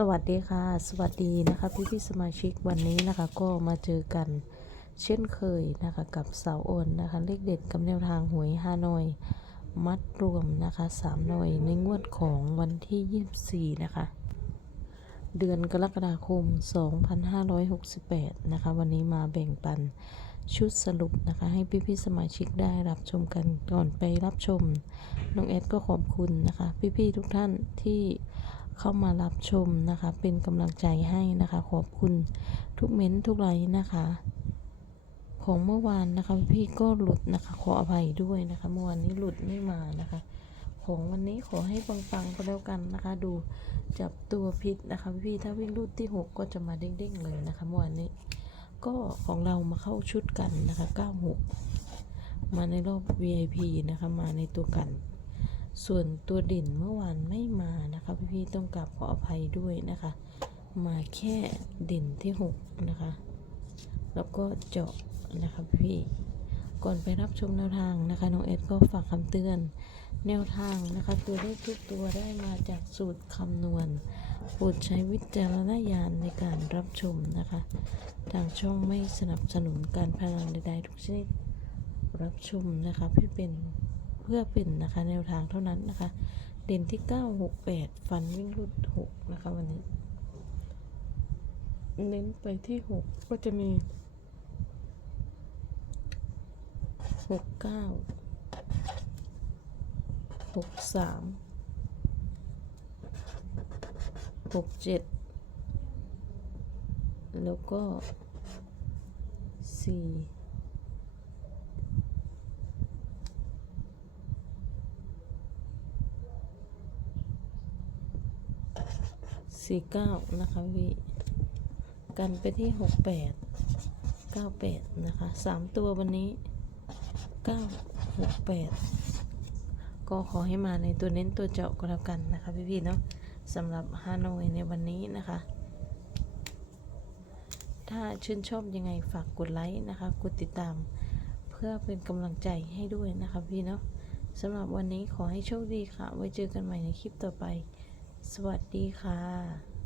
สวัสดีค่ะ สวัสดีนะคะพี่พี่สมาชิกวันนี้นะคะ ก็มาเจอกันเช่นเคยนะคะกับเสาโอนนะคะเลขเด็ดกับแนวทางหวยฮานอยมัดรวมนะคะสามหน่วยในงวดของวันที่ 24 นะคะ เดือนกรกฎาคม 2568 นะคะ วันนี้มาแบ่งปันชุดสรุปนะคะ ให้พี่พี่สมาชิกได้รับชมกันก่อนไปรับชมน้องแอดก็ขอบคุณนะคะ พี่พี่ทุกท่านที่ เข้ามารับชมนะคะ เป็นกำลังใจให้นะคะ ขอบคุณทุกเม้นทุกไลค์นะคะ ของเมื่อวานนะคะ พี่ก็หลุดนะคะ ขออภัยด้วยนะคะ เมื่อวานนี้หลุดไม่มานะคะ ของวันนี้ขอให้ปังๆก็แล้วกันนะคะ ดูจับตัวพิษนะคะ พี่ถ้าวิ่งรูดที่6ก็จะมาเด้งๆเลยนะคะเมื่อวานนี้ก็ของเรามาเข้าชุดกันนะคะ 96 มาในรอบ VIP นะคะ มาในตัวกัน ส่วนตัวเด่นเมื่อวานไม่มานะคะพี่ๆต้องกราบขออภัยด้วยนะคะ มาแค่เด่นที่ 6 นะคะ แล้วก็เจาะนะคะพี่ก่อนไปรับชมแนวทางนะคะน้องเอ็ดก็ฝากคำเตือนแนวทางนะคะตัวเลขทุกตัวได้มาจากสูตรคำนวณโปรดใช้วิจารณญาณในการรับชมนะคะ ทางช่องไม่สนับสนุนการพนันใดๆทุกชนิดรับชมนะคะพื่เป็น พื่อเป็นนะคะแนวทางเท่านั้นนะคะ เด่นที่ 9 6 8 ฟันวิ่งรุด 6 นะคะวันนี้ เน้นไปที่ 6 ก็จะมี 6 9 6 3 6 7 แล้วก็ 4 สี่เก้านะคะพี่กันไปที่หกแปดเก้าแปดนะคะสามตัววันนี้เก้าหกแปดก็ขอให้มาในตัวเน้นตัวเจาะก็แล้วกันนะคะพี่พี่ๆเนาะสำหรับฮานอยในวันนี้นะคะ ถ้าชื่นชอบยังไงฝากกดไลค์นะคะ กดติดตามเพื่อเป็นกำลังใจให้ด้วยนะคะพี่เนาะสำหรับวันนี้ขอให้โชคดีค่ะ ไว้เจอกันใหม่ในคลิปต่อไป สวัสดีค่ะ